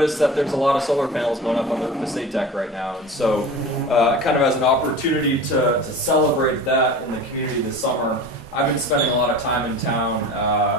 noticed that there's a lot of solar panels going up on the SATEC right now, and so kind of as an opportunity to celebrate that in the community this summer, I've been spending a lot of time in town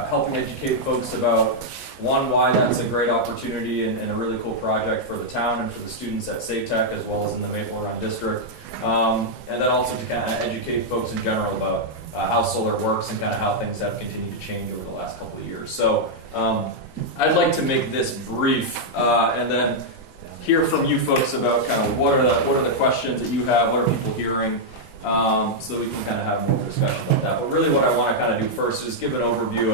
helping educate folks about, one, why that's a great opportunity and a really cool project for the town and for the students at SATEC as well as in the Maple Run District, and then also to kind of educate folks in general about how solar works and kind of how things have continued to change over the last couple of years. So I'd like to make this brief and then hear from you folks about kind of what are the questions that you have, what are people hearing, so that we can kind of have more discussion about that. But really what I want to kind of do first is give an overview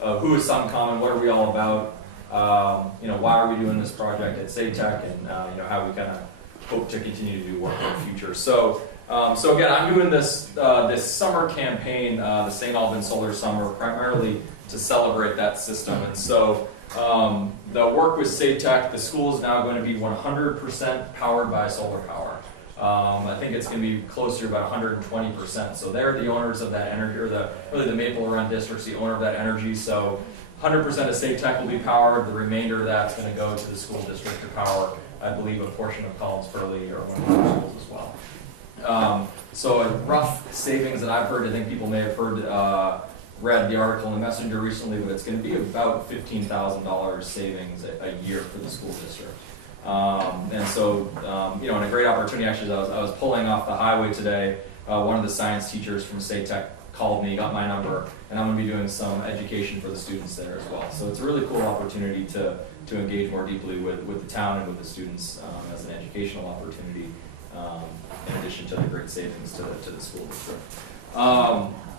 of who is SunCommon, what are we all about, why are we doing this project at SATEC, and how we kind of hope to continue to do work in the future. So again, I'm doing this summer campaign, the St. Albans Solar Summer, primarily to celebrate that system. And so the work with SATEC, the school is now going to be 100% powered by solar power. I think it's going to be closer to about 120%. So they're the owners of that energy, or really the Maple Run District's the owner of that energy. So 100% of SATEC will be powered. The remainder of that's going to go to the school district to power, I believe, a portion of Collins Furley or one of the schools as well. So a rough savings that I've heard, I think people may have read the article in the Messenger recently, but it's going to be about $15,000 savings a year for the school district. And so, and a great opportunity, actually, I was pulling off the highway today. One of the science teachers from SATEC called me, got my number, and I'm going to be doing some education for the students there as well. So it's a really cool opportunity to engage more deeply with the town and with the students as an educational opportunity, in addition to the great savings to the school district.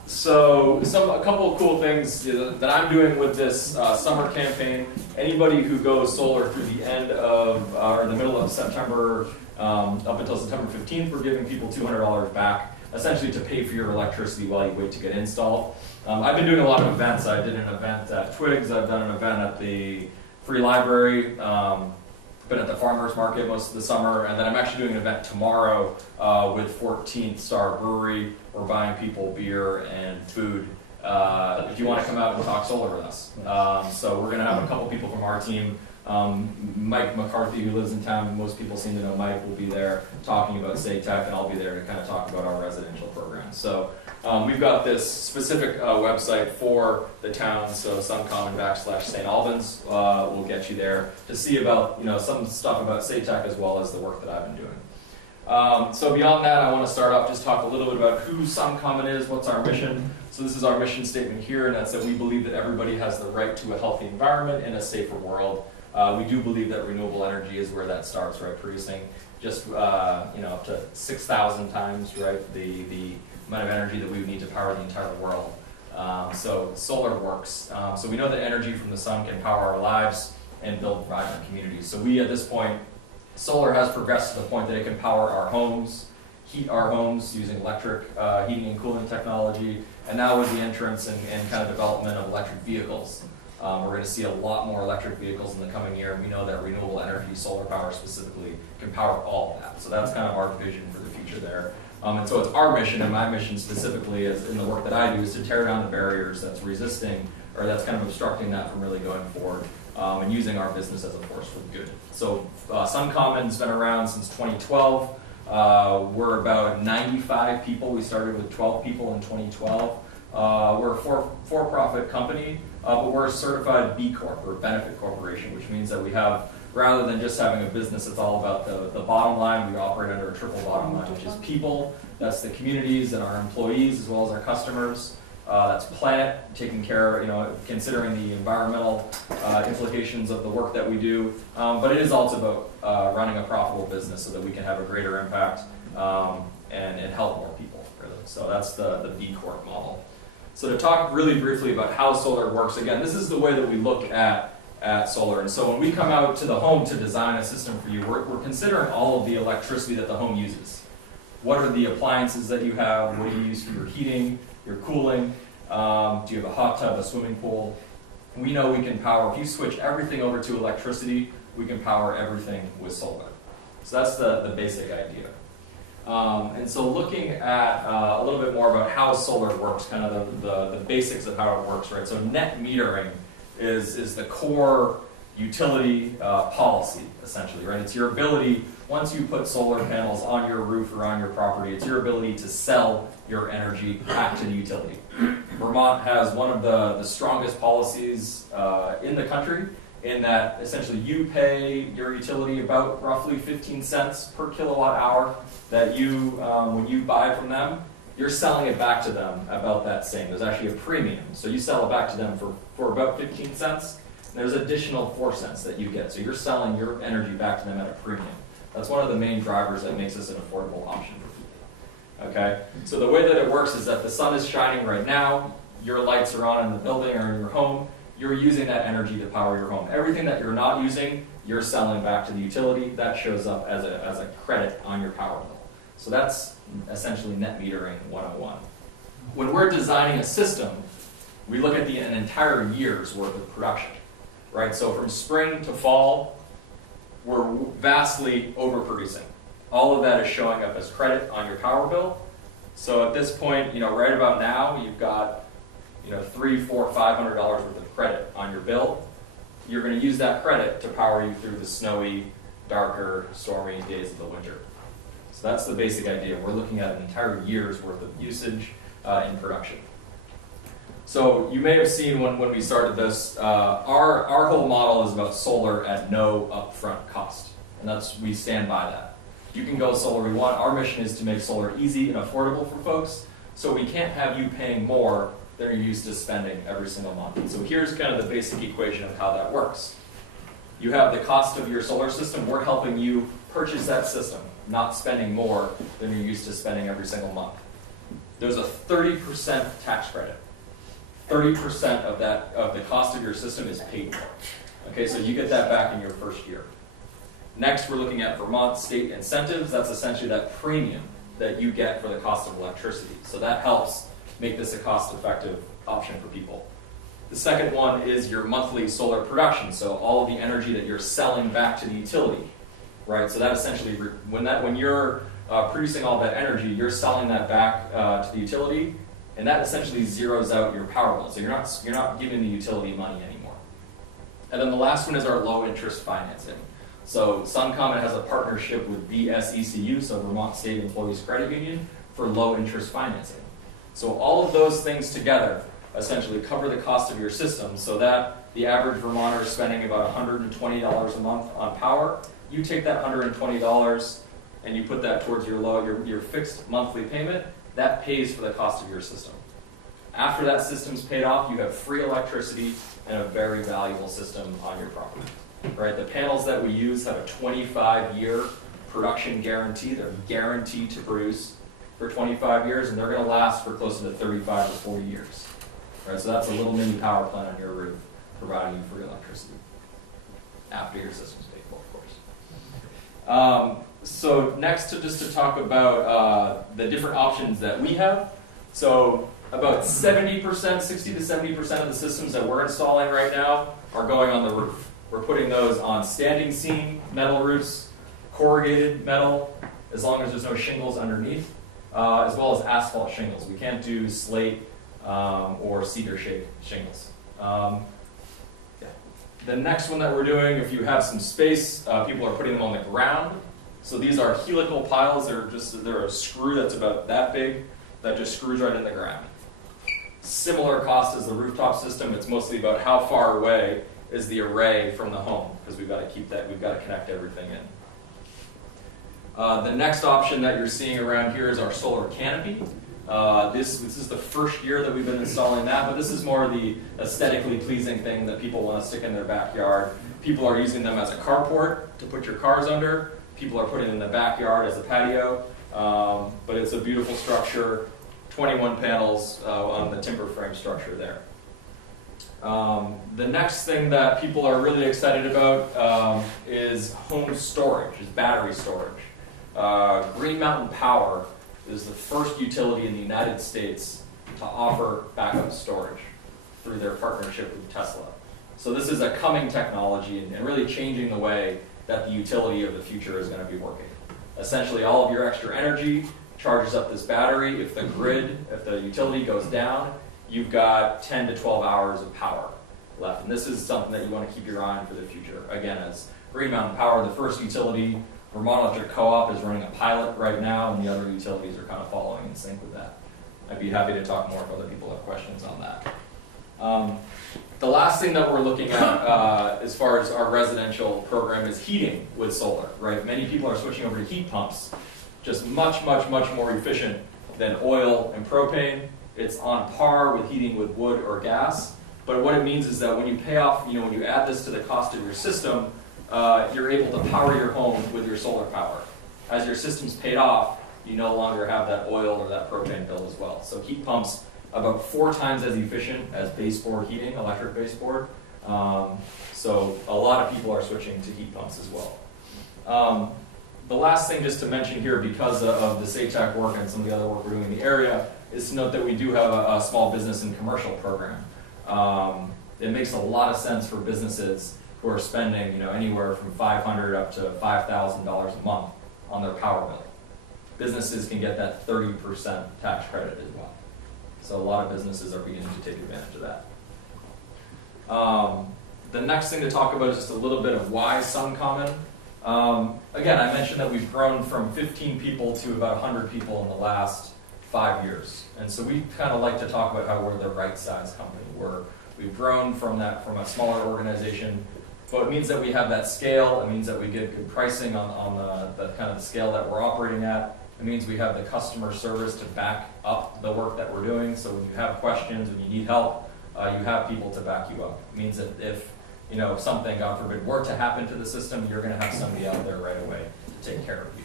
So a couple of cool things that I'm doing with this summer campaign. Anybody who goes solar through the end of, or the middle of September, up until September 15th, we're giving people $200 back, essentially to pay for your electricity while you wait to get installed. I've been doing a lot of events. I did an event at Twigs, I've done an event at the Free Library, been at the Farmers Market most of the summer, and then I'm actually doing an event tomorrow with 14th Star Brewery. We're buying people beer and food if you want to come out and talk solar with us. So we're going to have a couple people from our team. Mike McCarthy, who lives in town, most people seem to know Mike, will be there talking about SATEC, and I'll be there to kind of talk about our residential program. So we've got this specific website for the town, so SunCommon/St. Albans will get you there to see about some stuff about SATEC as well as the work that I've been doing. So beyond that, I want to start off just talk a little bit about who SunCommon is, what's our mission. So this is our mission statement here, and that's that we believe that everybody has the right to a healthy environment and a safer world. We do believe that renewable energy is where that starts, right? Producing just up to 6,000 times, right, the amount of energy that we would need to power the entire world. So solar works. So we know that energy from the sun can power our lives and build vibrant communities. So we, at this point, solar has progressed to the point that it can power our homes, heat our homes using electric heating and cooling technology, and now with the entrance and kind of development of electric vehicles. We're going to see a lot more electric vehicles in the coming year, and we know that renewable energy, solar power specifically, can power all of that. So that's kind of our vision for the future there. And so it's our mission, and my mission specifically is in the work that I do, is to tear down the barriers that's resisting, or that's kind of obstructing that from really going forward, and using our business as a force for good. So SunCommon's been around since 2012. We're about 95 people. We started with 12 people in 2012. We're a for-profit company, but we're a certified B Corp, or benefit corporation, which means that we have, rather than just having a business that's all about the bottom line, we operate under a triple bottom line, which is people, that's the communities and our employees, as well as our customers. That's planet, taking care, considering the environmental implications of the work that we do. But it is also about running a profitable business so that we can have a greater impact and help more people, really. So that's the B Corp model. So to talk really briefly about how solar works, again, this is the way that we look at solar. And so when we come out to the home to design a system for you, we're considering all of the electricity that the home uses. What are the appliances that you have? What do you use for your heating, your cooling? Do you have a hot tub, a swimming pool? We know we can power, if you switch everything over to electricity, we can power everything with solar. So that's the basic idea. And so looking at a little bit more about how solar works, kind of the basics of how it works, right? So net metering is the core utility policy, essentially, right? It's your ability, once you put solar panels on your roof or on your property, it's your ability to sell your energy back to the utility. Vermont has one of the strongest policies in the country, in that essentially you pay your utility about roughly 15 cents per kilowatt hour that you, when you buy from them, you're selling it back to them about that same. There's actually a premium. So you sell it back to them for about 15 cents. And there's additional 4 cents that you get. So you're selling your energy back to them at a premium. That's one of the main drivers that makes this an affordable option for people. Okay? So the way that it works is that the sun is shining right now, your lights are on in the building or in your home, you're using that energy to power your home. Everything that you're not using, you're selling back to the utility. That shows up as a credit on your power bill. So that's essentially net metering 101. When we're designing a system, we look at an entire year's worth of production, right? So from spring to fall, we're vastly overproducing. All of that is showing up as credit on your power bill. So at this point, right about now, you've got $300, $400, $500 worth of credit on your bill. You're going to use that credit to power you through the snowy, darker, stormy days of the winter. So that's the basic idea. We're looking at an entire year's worth of usage in production. So you may have seen when we started this, our whole model is about solar at no upfront cost. And we stand by that. You can go solar we want. Our mission is to make solar easy and affordable for folks, so we can't have you paying more than you're used to spending every single month. And so here's kind of the basic equation of how that works. You have the cost of your solar system. We're helping you purchase that system, not spending more than you're used to spending every single month. There's a 30% tax credit. 30% of the cost of your system is paid for. Okay, so you get that back in your first year. Next, we're looking at Vermont state incentives. That's essentially that premium that you get for the cost of electricity. So that helps make this a cost-effective option for people. The second one is your monthly solar production. So all of the energy that you're selling back to the utility, right? So that essentially, when you're producing all that energy, you're selling that back to the utility, and that essentially zeroes out your power bill. So you're not giving the utility money anymore. And then the last one is our low-interest financing. So SunCommon has a partnership with VSECU, so Vermont State Employees Credit Union, for low-interest financing. So all of those things together essentially cover the cost of your system, so that the average Vermonter is spending about $120 a month on power. You take that $120 and you put that towards your fixed monthly payment. That pays for the cost of your system. After that system's paid off, you have free electricity and a very valuable system on your property. Right? The panels that we use have a 25-year production guarantee. They're guaranteed to produce for 25 years, and they're going to last for close to 35 or 40 years. Right? So that's a little mini power plant on your roof, providing you free electricity after your system's paid for, of course. So next, just to talk about the different options that we have. So about 70%, 60 to 70% of the systems that we're installing right now are going on the roof. We're putting those on standing seam metal roofs, corrugated metal, as long as there's no shingles underneath, as well as asphalt shingles. We can't do slate or cedar shake shingles. The next one that we're doing, if you have some space, people are putting them on the ground. So these are helical piles. They're a screw that's about that big that just screws right in the ground. Similar cost as the rooftop system. It's mostly about how far away is the array from the home, because we've got to connect everything in. The next option that you're seeing around here is our solar canopy. This is the first year that we've been installing that, but this is more the aesthetically pleasing thing that people want to stick in their backyard. People are using them as a carport to put your cars under. People are putting it in the backyard as a patio, but it's a beautiful structure, 21 panels on the timber frame structure there. The next thing that people are really excited about is home storage, is battery storage. Green Mountain Power is the first utility in the United States to offer backup storage through their partnership with Tesla. So this is a coming technology and really changing the way that the utility of the future is going to be working. Essentially, all of your extra energy charges up this battery. If the utility goes down, you've got 10 to 12 hours of power, left. And this is something that you want to keep your eye on for the future. Again, as Green Mountain Power, the first utility, Vermont Electric Co-op is running a pilot right now, and the other utilities are kind of following in sync with that. I'd be happy to talk more if other people have questions on that. The last thing that we're looking at as far as our residential program is heating with solar, right? Many people are switching over to heat pumps, just much more efficient than oil and propane. It's on par with heating with wood or gas. But what it means is that when you pay off, when you add this to the cost of your system, you're able to power your home with your solar power. As your system's paid off, you no longer have that oil or that propane bill as well. So heat pumps about 4 times as efficient as baseboard heating, electric baseboard. So a lot of people are switching to heat pumps as well. The last thing just to mention here, because of the SATAC work and some of the other work we're doing in the area, is to note that we do have a small business and commercial program. It makes a lot of sense for businesses who are spending anywhere from $500 up to $5,000 a month on their power bill. Businesses can get that 30% tax credit as well. So a lot of businesses are beginning to take advantage of that. The next thing to talk about is just a little bit of why SunCommon. Again, I mentioned that we've grown from 15 people to about 100 people in the last 5 years. And so we kind of like to talk about how we're the right size company. We've grown from a smaller organization, but it means that we have that scale. It means that we get good pricing on the kind of the scale that we're operating at. It means we have the customer service to back up the work that we're doing. So when you have questions, when you need help, you have people to back you up. It means that if something, God forbid, were to happen to the system, you're going to have somebody out there right away to take care of you.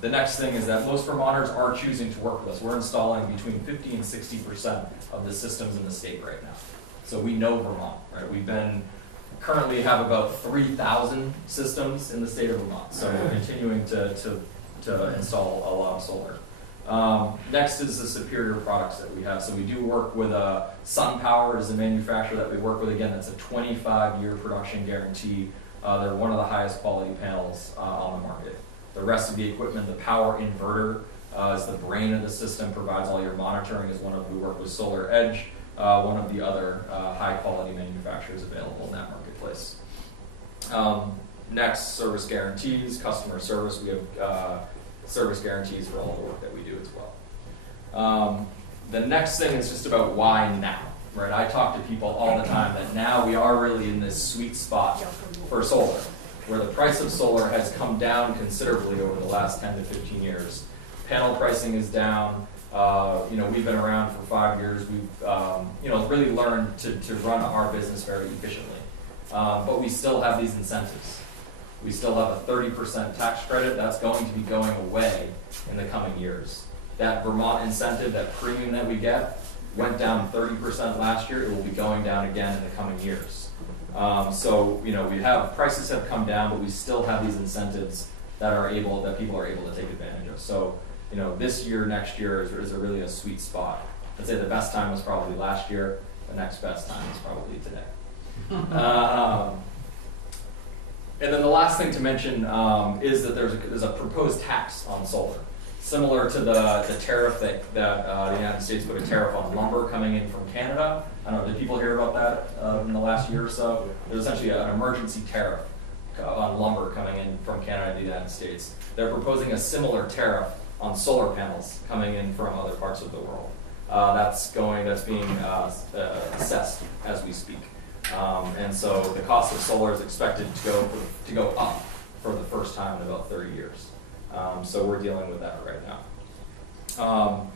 The next thing is that most Vermonters are choosing to work with us. We're installing between 50 and 60% of the systems in the state right now. So we know Vermont, right? Currently have about 3,000 systems in the state of Vermont. So we're continuing to install a lot of solar. Next is the superior products that we have. So we do work with SunPower is the manufacturer that we work with. Again, that's a 25-year production guarantee. They're one of the highest quality panels on the market. The rest of the equipment, the power inverter is the brain of the system, provides all your monitoring. We work with Solar Edge, one of the other high quality manufacturers available in that marketplace. Next, service guarantees, customer service. We have service guarantees for all the work that we do as well. The next thing is just about why now, right? I talk to people all the time that now we are really in this sweet spot for solar, where the price of solar has come down considerably over the last 10 to 15 years. Panel pricing is down. We've been around for 5 years. We've really learned to run our business very efficiently. But we still have these incentives. We still have a 30% tax credit that's going to be going away in the coming years. That Vermont incentive, that premium that we get, went down 30% last year. It will be going down again in the coming years. Prices have come down, but we still have these incentives that people are able to take advantage of. So, this year, next year is really a sweet spot. I'd say the best time was probably last year. The next best time is probably today. And then the last thing to mention is that there's a proposed tax on solar, similar to the tariff that the United States put a tariff on lumber coming in from Canada. I don't know, did people hear about that in the last year or so? There's essentially an emergency tariff on lumber coming in from Canada to the United States. They're proposing a similar tariff on solar panels coming in from other parts of the world. That's being assessed as we speak. And so the cost of solar is expected to go up for the first time in about 30 years. So we're dealing with that right now.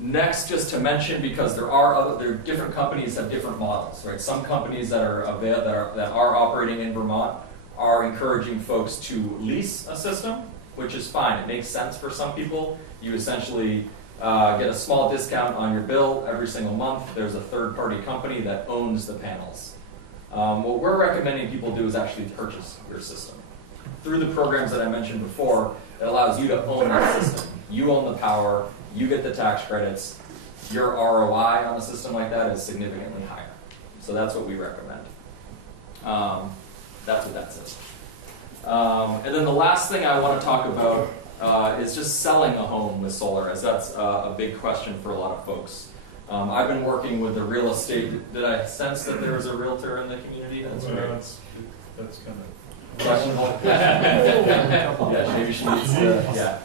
Next, just to mention, because there are different companies have different models, right? Some companies that are operating in Vermont are encouraging folks to lease a system, which is fine. It makes sense for some people. You essentially get a small discount on your bill every single month. There's a third-party company that owns the panels. What we're recommending people do is actually purchase your system. Through the programs that I mentioned before, it allows you to own that system. You own the power, you get the tax credits, your ROI on a system like that is significantly higher. So that's what we recommend. That's what that says. And then the last thing I want to talk about is just selling a home with solar, as that's a big question for a lot of folks. I've been working with the real estate. Did I sense that there was a realtor in the community? That's great. That's kind of questionable. Yeah, maybe she needs to, yeah.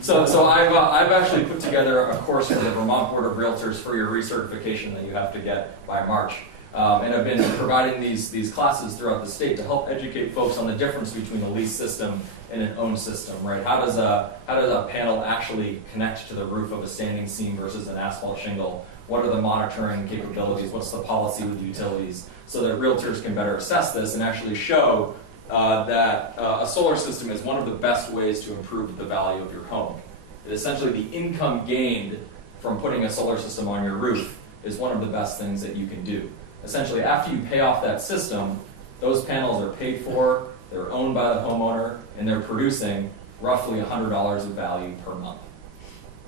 So I've actually put together a course for the Vermont Board of Realtors for your recertification that you have to get by March. And I've been providing these classes throughout the state to help educate folks on the difference between a lease system and an owned system, right? How does a panel actually connect to the roof of a standing seam versus an asphalt shingle? What are the monitoring capabilities? What's the policy with utilities? So that realtors can better assess this and actually show that a solar system is one of the best ways to improve the value of your home. Essentially, the income gained from putting a solar system on your roof is one of the best things that you can do. Essentially, after you pay off that system, those panels are paid for, they're owned by the homeowner, and they're producing roughly $100 of value per month.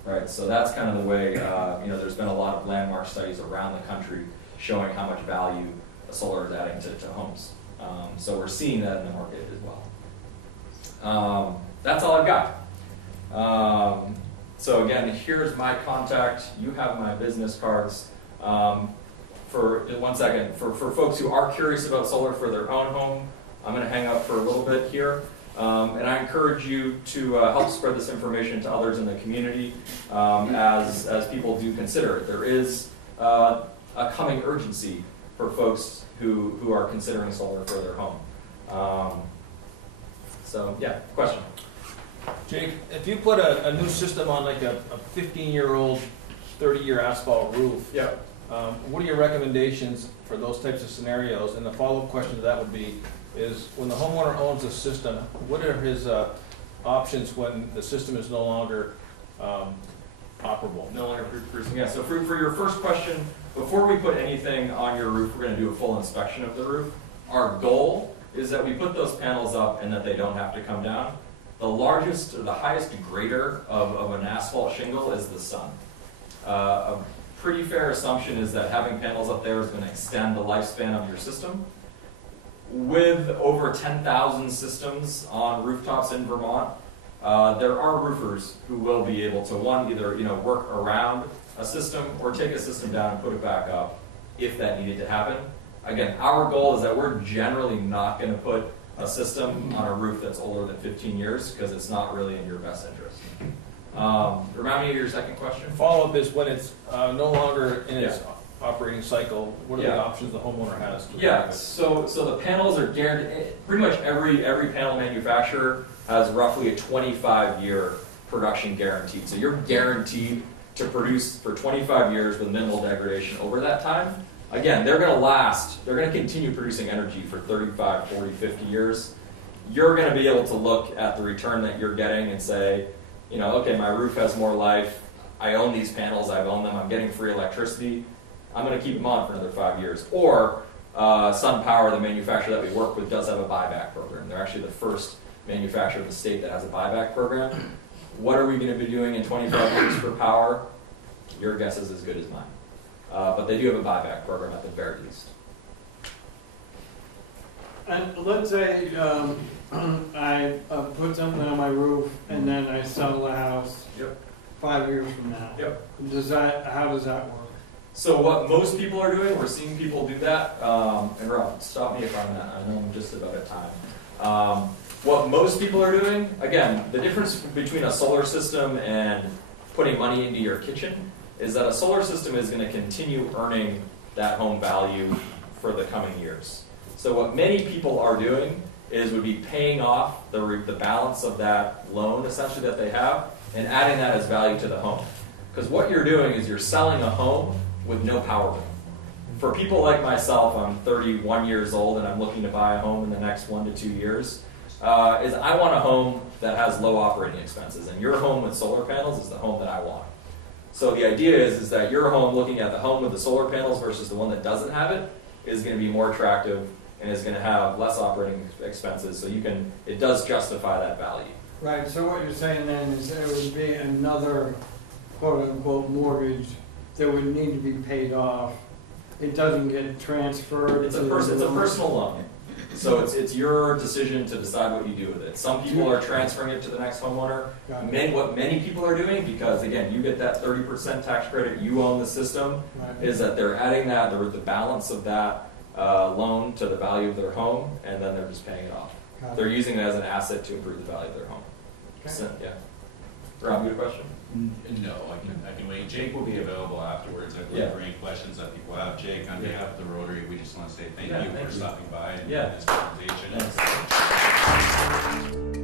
Right, so that's kind of the way, there's been a lot of landmark studies around the country showing how much value solar is adding to homes. So we're seeing that in the market as well. That's all I've got. So again, here's my contact. You have my business cards. For one second, for folks who are curious about solar for their own home, I'm going to hang up for a little bit here. And I encourage you to help spread this information to others in the community as people do consider it. There is a coming urgency for folks who are considering solar for their home. So yeah, question. Jake, if you put a new system on like a 15-year-old, 30-year asphalt roof, yeah. What are your recommendations for those types of scenarios? And the follow-up question to that would be, is when the homeowner owns a system, what are his options when the system is no longer operable? No longer producing. Yeah, so for your first question, before we put anything on your roof, we're going to do a full inspection of the roof. Our goal is that we put those panels up and that they don't have to come down. The largest, or the highest grader of an asphalt shingle is the sun. A pretty fair assumption is that having panels up there is going to extend the lifespan of your system. With over 10,000 systems on rooftops in Vermont, there are roofers who will be able to, either work around a system or take a system down and put it back up if that needed to happen. Again, our goal is that we're generally not going to put a system on a roof that's older than 15 years because it's not really in your best interest. Remind me of your second question. Follow-up is when it's no longer in its operating cycle, what are the options the homeowner has? So the panels are guaranteed. Pretty much every panel manufacturer has roughly a 25-year production guarantee. So you're guaranteed to produce for 25 years with minimal degradation over that time. Again, they're going to last. They're going to continue producing energy for 35, 40, 50 years. You're going to be able to look at the return that you're getting and say, okay, my roof has more life. I own these panels. I've owned them. I'm getting free electricity. I'm going to keep them on for another 5 years. Or SunPower, the manufacturer that we work with, does have a buyback program. They're actually the first manufacturer in the state that has a buyback program. What are we going to be doing in 25 years for power? Your guess is as good as mine. But they do have a buyback program at the very least. And let's say I put something on my roof and then I sell the house 5 years from now. Yep. How does that work? So what most people are doing, we're seeing people do that, and Rob, stop me if I'm not, I know I'm just about at time. What most people are doing, again, the difference between a solar system and putting money into your kitchen is that a solar system is going to continue earning that home value for the coming years. So what many people are doing would be paying off the balance of that loan, essentially, that they have, and adding that as value to the home. Because what you're doing is you're selling a home with no power bill. For people like myself, I'm 31 years old and I'm looking to buy a home in the next 1 to 2 years, I want a home that has low operating expenses, and your home with solar panels is the home that I want. So the idea is that your home, looking at the home with the solar panels versus the one that doesn't have it, is going to be more attractive and is going to have less operating expenses, so it does justify that value. Right, so what you're saying then is there would be another quote-unquote mortgage that would need to be paid off. It doesn't get transferred. It's a personal loan. So it's your decision to decide what you do with it. Some people are transferring it to the next homeowner. Got it. What many people are doing, because again, you get that 30% tax credit, you own the system, Right. is that they're adding that, the balance of that loan to the value of their home, and then they're just paying it off. Got it. They're using it as an asset to improve the value of their home. Okay. So, yeah. Rob, you have a question? No, I can wait. Jake will be available afterwards, I believe, Yeah. for any questions that people have. Jake, on Yeah. behalf of the Rotary, we just want to say thank Yeah, you thank for you. stopping by and Yeah. this presentation. Thanks.